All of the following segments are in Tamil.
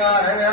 哎。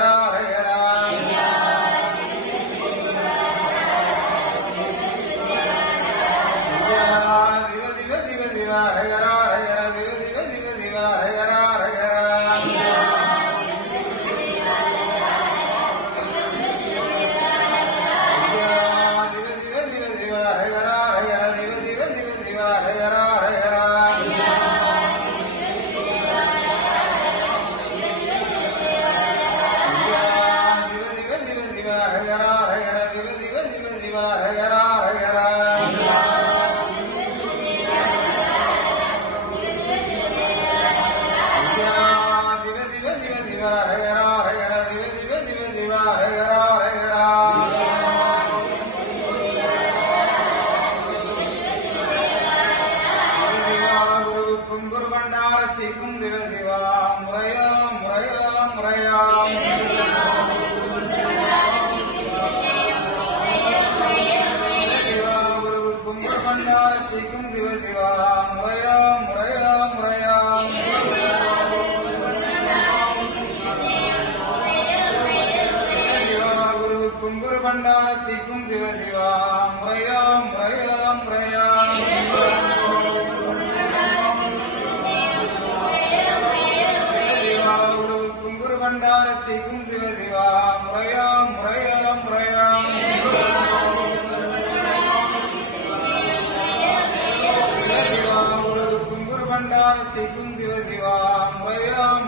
तिकुंदिवदिवां वयम्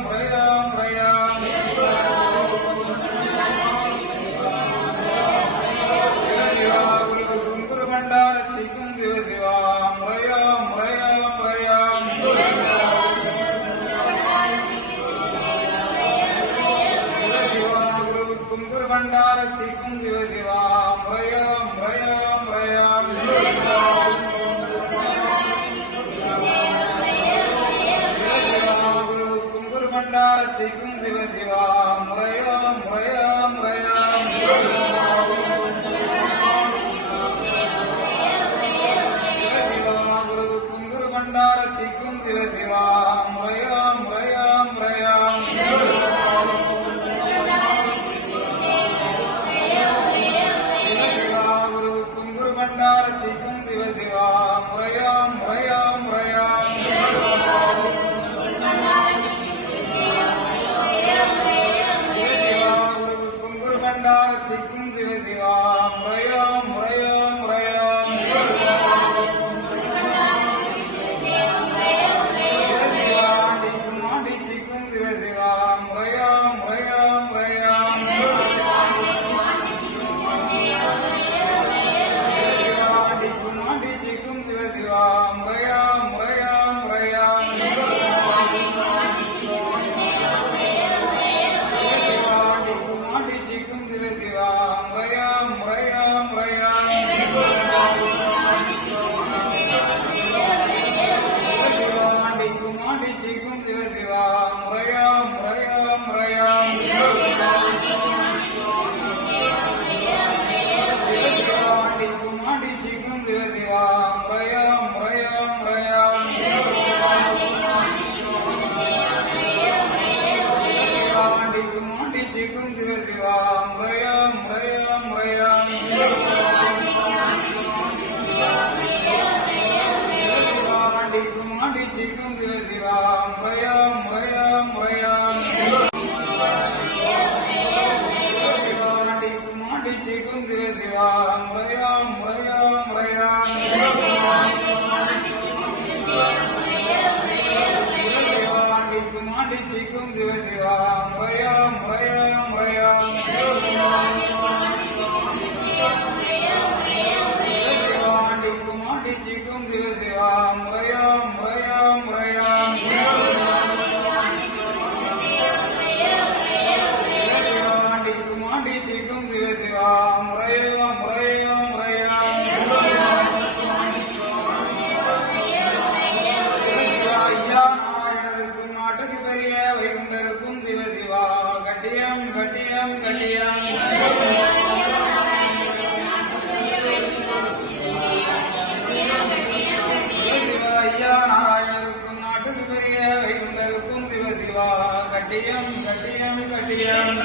கட்டியம் கட்டியம் கட்டியம்.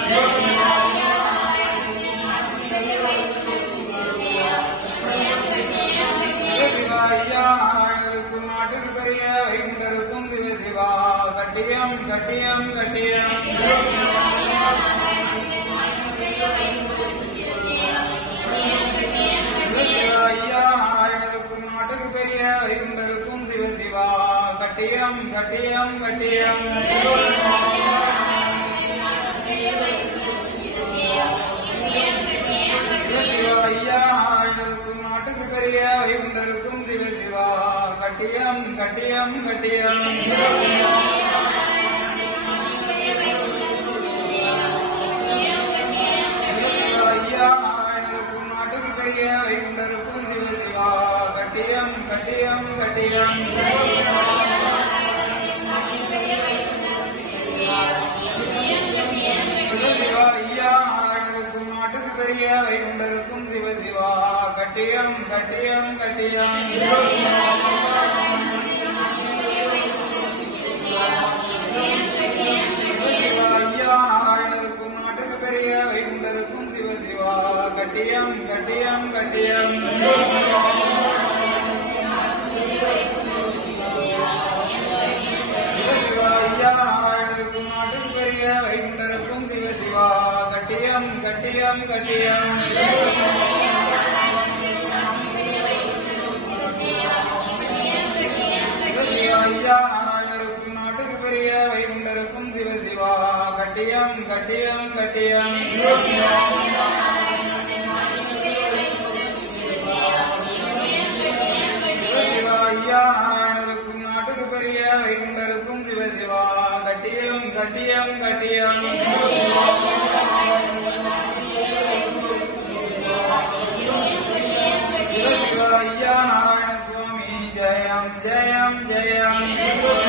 ஐயா நாராயணருக்கும் நாட்டுக்கு பெரிய வைகுண்டருக்கும் சிவசிவா. கட்டியம் கட்டியம் கட்டியம். ஐயா நாராயணருக்கும் நாட்டுக்கு பெரிய வைகுண்டருக்கும் சிவசிவா. கட்டியம் கட்டியம் கட்டியம். ஐயா நாராயணருக்கும் நாட்டுக்கு பெரிய வைகுண்டருக்கும் திவ சிவா. கட்டியம் கட்டியம் கட்டியம். ஐயா நாராயணருக்கும் நாட்டுக்கு பெரிய வைகுண்டருக்கும் திவ சிவா. கட்டியம் கட்டியம் கட்டியம். ஐயா நாராயணருக்கும் நாட்டுக்கு பெரிய வைகுண்டருக்கும் கட்டியம் கட்டியம் கட்டியம். ஐயா நாராயணருக்கும் நாட்டுக்கு பெரிய வைகுண்டருக்கும் சிவ சிவா. கட்டியம் கட்டியம் கட்டியம். கட்டியம் கட்டியம் கட்டியம். நாட்டுக்கு பெரிய வைகுண்டருக்கும் சிவசிவா கட்டியம் கட்டியம் கட்டியம். சிவசிவா ஐயா நாராயணருக்கும் நாட்டுக்கு பெரிய வைகுண்டருக்கும் சிவசிவா கட்டியம் கட்டியம் கட்டியம். ஐயா நாராயண சுவாமி. ஜெயம் ஜெயம் ஜெயம்.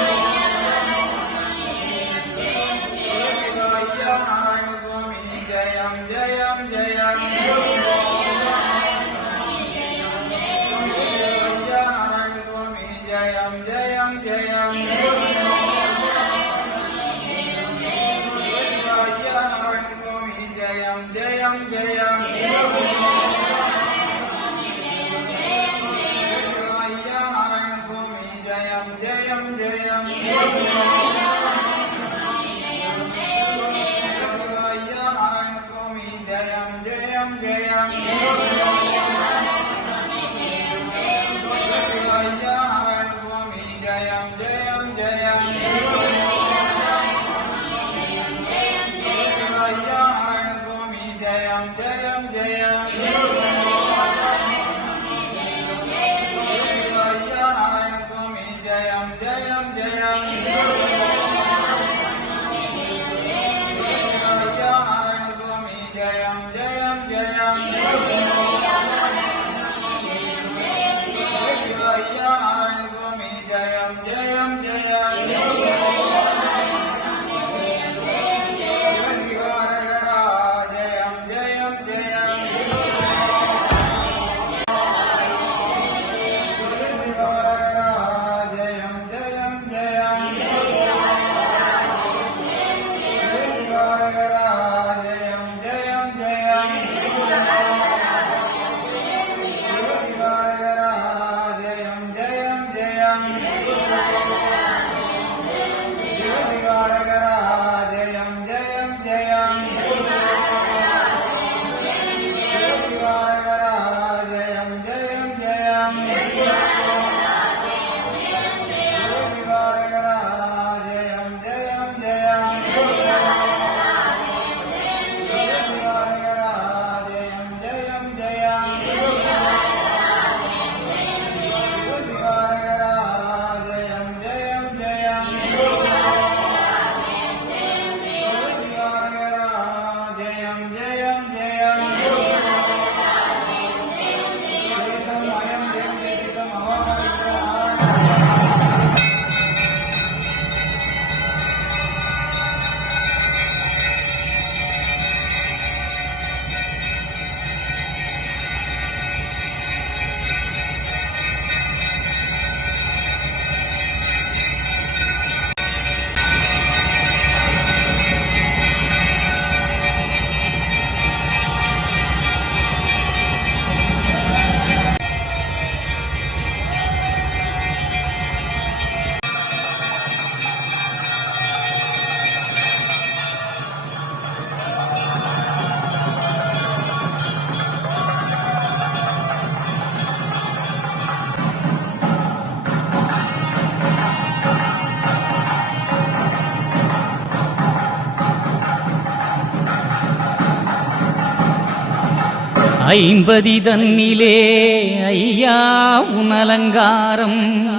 ஐம்பதி தன்னிலே ஐயா உனலங்காரம்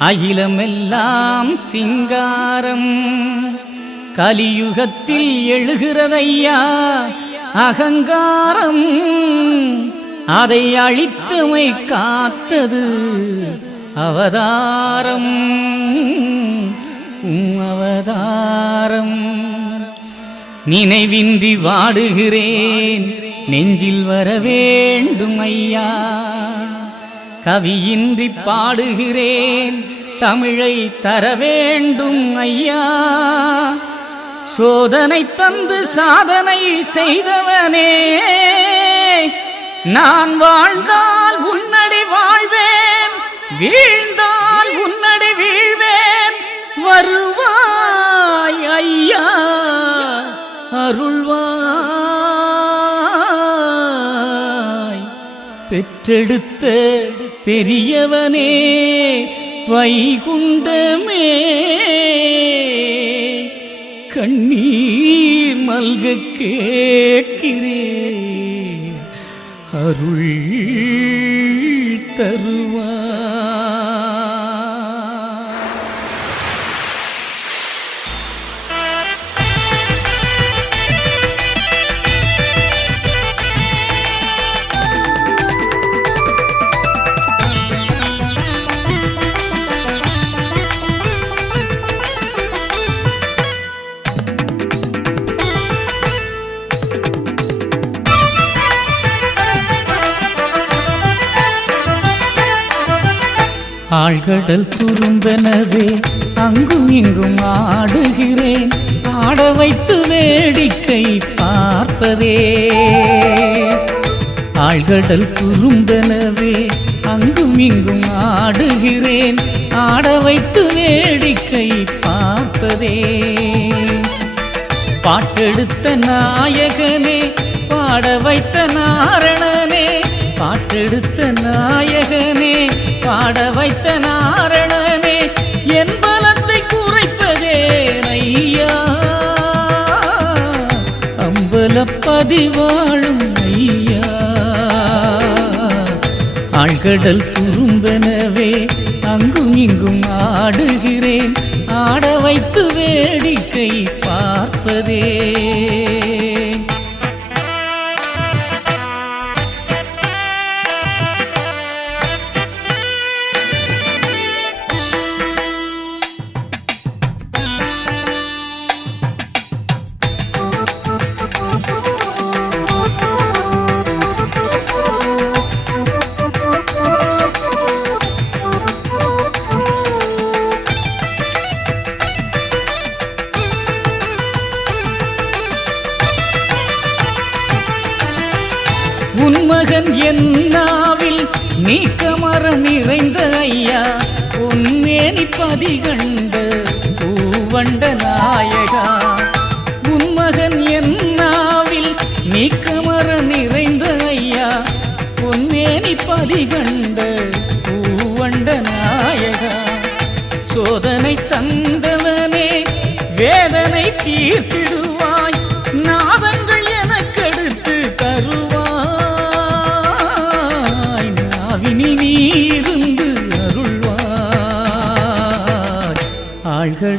அகிலமெல்லாம் சிங்காரம். கலியுகத்தில் எழுகிறதையா அகங்காரம். அதை அழித்தமை காத்தது அவதாரம். அவதாரம். நினைவின்றி வாடுகிறேன். நெஞ்சில் வர வேண்டும் ஐயா. கவியின்றி பாடுகிறேன் தமிழை தர வேண்டும் ஐயா. சோதனை தந்து சாதனை செய்தவனே நான் வாழ்ந்தால் உன்னடி வாழ்வேன் வீழ்ந்தால் உன்னடி வீழ்வேன். வருவாய் ஐயா அருள்வாய். பெற்றெடுத்த பெரியவனே வைகுண்டமே. கண்ணீர் மல்க கேட்கிறே அருள் தருவா ஆழ்கடல் துரும்பெனவே அங்கும் இங்கும் ஆடுகிறேன். ஆட வைத்து வேடிக்கை பார்ப்பதே. ஆழ்கடல் துரும்பெனவே அங்கும் இங்கும் ஆடுகிறேன். ஆட வைத்து வேடிக்கை பார்ப்பதே. பாட்டெடுத்த நாயகனே பாட வைத்த நாரணனே பாட்டெடுத்த நாயகனே பாட வைத்த நாரணனே என் பலத்தை குறைப்பதே ஐயா. அம்பலப்பதிவாழும் ஐயா. ஆழ்கடல் துரும்பெனவே அங்கும் இங்கும் ஆடுகிறேன். ஆட வைத்து வேடிக்கை பார்ப்பதே. பதிகண்ட பூவண்ட நாயகா.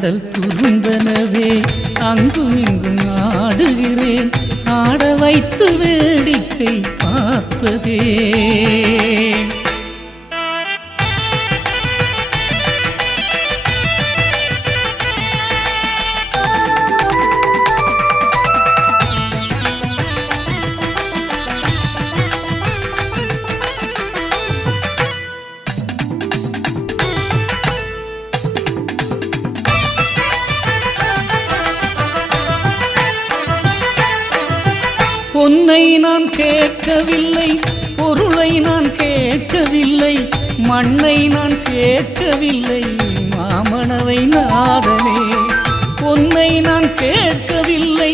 கடல் துரும்பனவே அங்கும் இங்கும் ஆடுகிறேன். ஆட வைத்து வேடிக்கை பார்ப்பதே. மண்ணை நான் கேட்கவில்லை மாமணவை நாதனே. பொன்னை நான் கேட்கவில்லை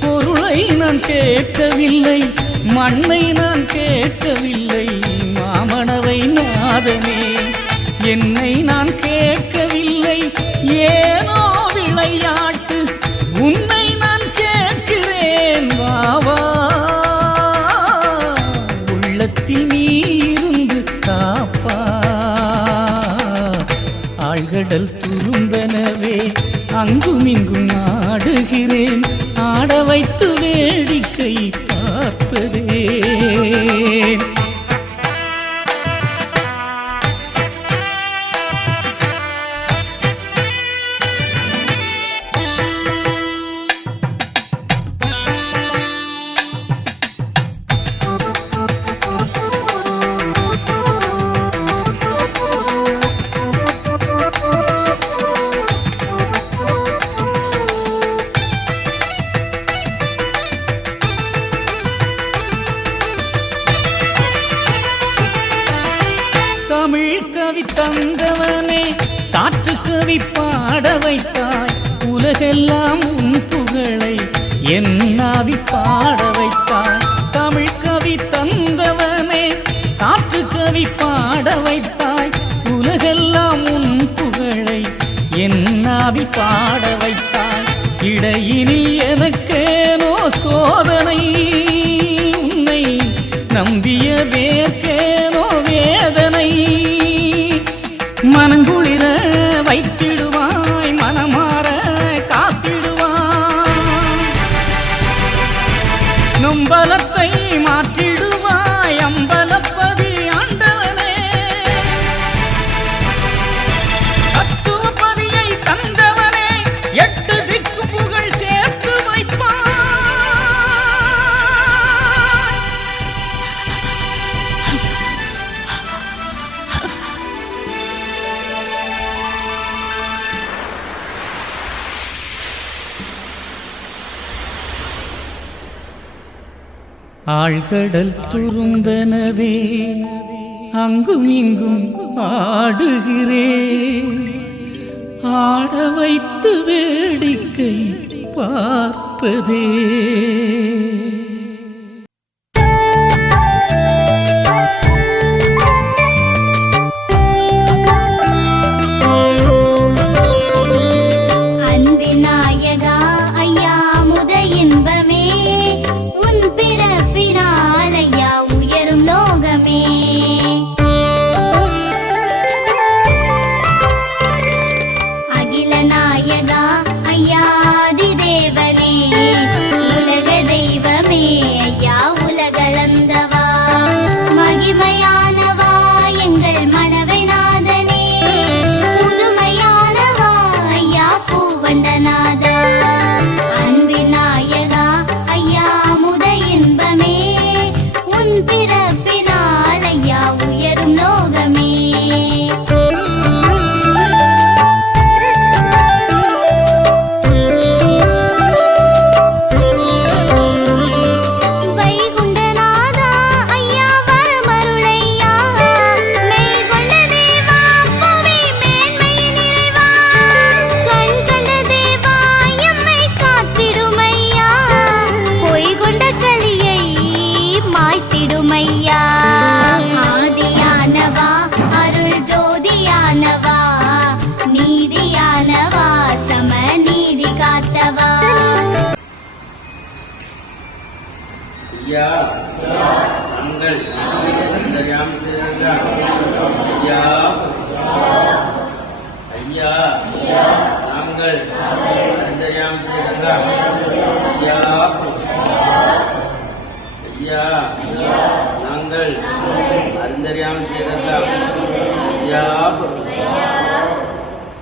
பொருளை நான் கேட்கவில்லை மண்ணை நான் கேட்கவில்லை மாமணவை நாதனே. என்னை நான் கேட்கவில்லை ஏனோ விளையாட்டு உன்னை நான் கேட்கிறேன் வாவா கடல் துரும்பனவே அங்குமிங்கும் ஆடுகிறேன். ஆட வைத்து வேடிக்கை பார்ப்பதே. கவி தந்தவனே சாற்று கவி பாட வைத்தாய். உலகெல்லாம் உன் புகழை என் நாவி பாட வைத்தாய். தமிழ் கவி தந்தவனே சாற்று கவி பாட வைத்தாய். உலகெல்லாம் உன் புகழை என் நாவி பாட வைத்தாய். இடையினில் என ஆழ்கடல் துரும்பெனவே அங்கும் இங்கும் ஆடுகிறே. ஆட வைத்து வேடிக்கை பார்ப்பதே.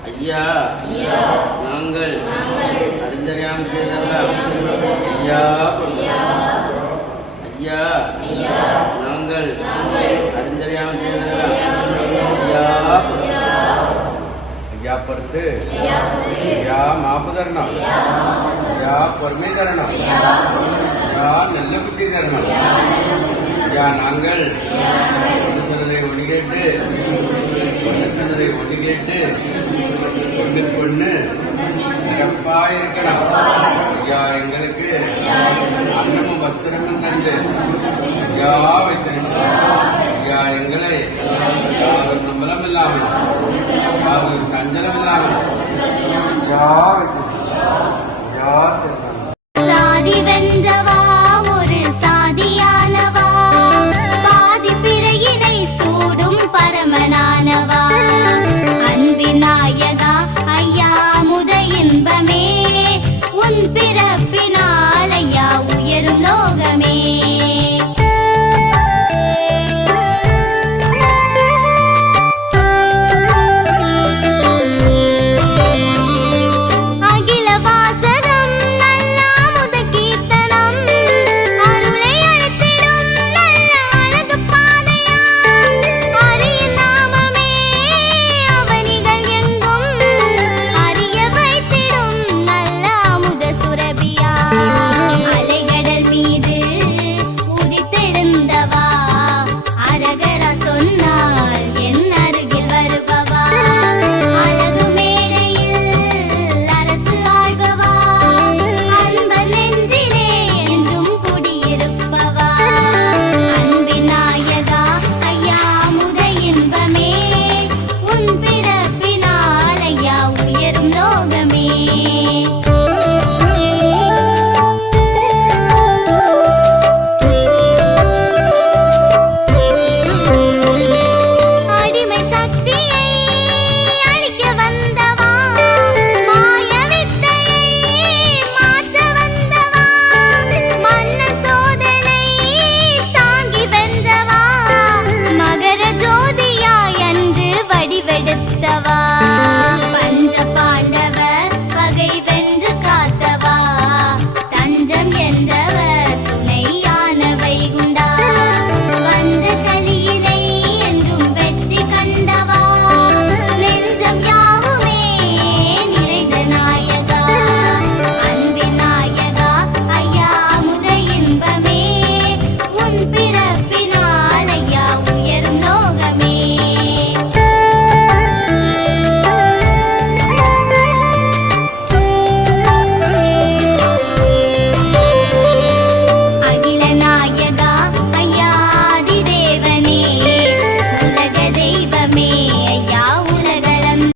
ஐயா நாங்கள் அறிந்தறியாம செய்தெல்லாம். ஐயா ஐயா நாங்கள் அறிந்தறியாம செய்தெல்லாம். ஐயா ஐயா பருத்து ஐயா மாப்பு தரணும் ஐயா பொறுமை தரணும் ஐயா நல்ல புத்தி தரணும் ஐயா நாங்கள் ஒன்று ஒன்று கேட்டு சொன்னதை ஒன்று கேட்டு ஒன்று கொண்டு சிறப்பாயிருக்கலாம் ஐயா எங்களுக்கு அன்னமும் வஸ்திரமும் கண்டு ஐயா வைத்திருக்கிறார் ஐயா எங்களை நம்பலம் இல்லாமல் சஞ்சலம் இல்லாமல் ஐயா வைத்திருக்கிறார்